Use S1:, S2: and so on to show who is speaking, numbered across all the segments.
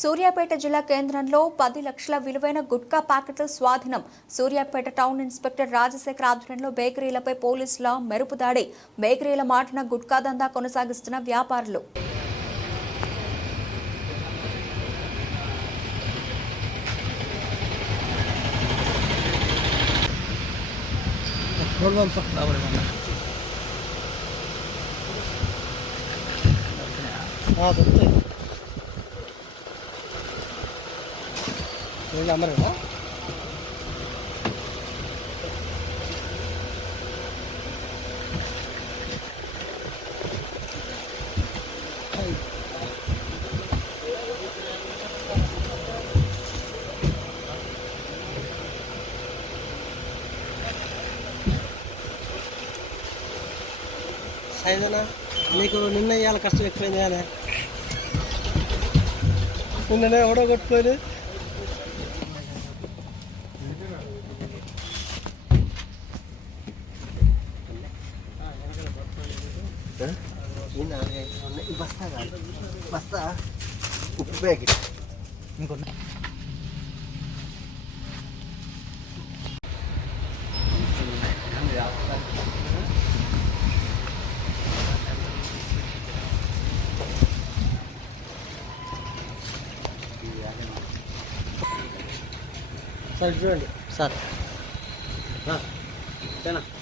S1: సూర్యాపేట జిల్లా కేంద్రంలో పది లక్షల విలువైన గుట్కా ప్యాకెట్ల స్వాధీనం. సూర్యాపేట టౌన్ ఇన్స్పెక్టర్ రాజశేఖర్ ఆధ్వర్యంలో బేకరీలపై పోలీసుల మెరుపు దాడి. బేకరీల మాటన గుట్కా దందా కొనసాగిస్తున్న వ్యాపారులు.
S2: దొరుకుతాయి వీళ్ళు కదా? సైజనా నీకు నిన్న ఇవాళ కష్టం ఎక్కువైంది కానీ. నిన్ననే ఎవడో కొట్టుకోలేదు Eh? Yun na, eh. Basta na. Basta, ah. Upubegit.
S3: Ingko na. Sir, Sir. Ha? Ito na.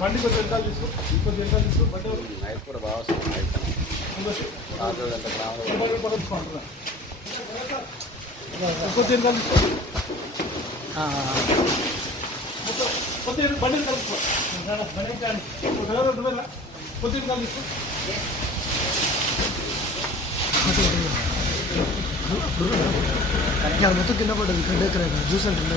S3: బండి కొంచెం వెనకాల తీసుకో కొంచెం వెనకాల తీసుకో ఎవరు?
S4: నైట్ కూడా బాగా వస్తుంది నైట్.
S3: ఇంకొంచెం వెనకాల తీసుకో బండి రా, బండి. కొంచెం వెనకాల తీసుకో
S2: మొత్తం కింద పడ్డది. గడ్డ ఎక్కడ జ్యూస్ అంటే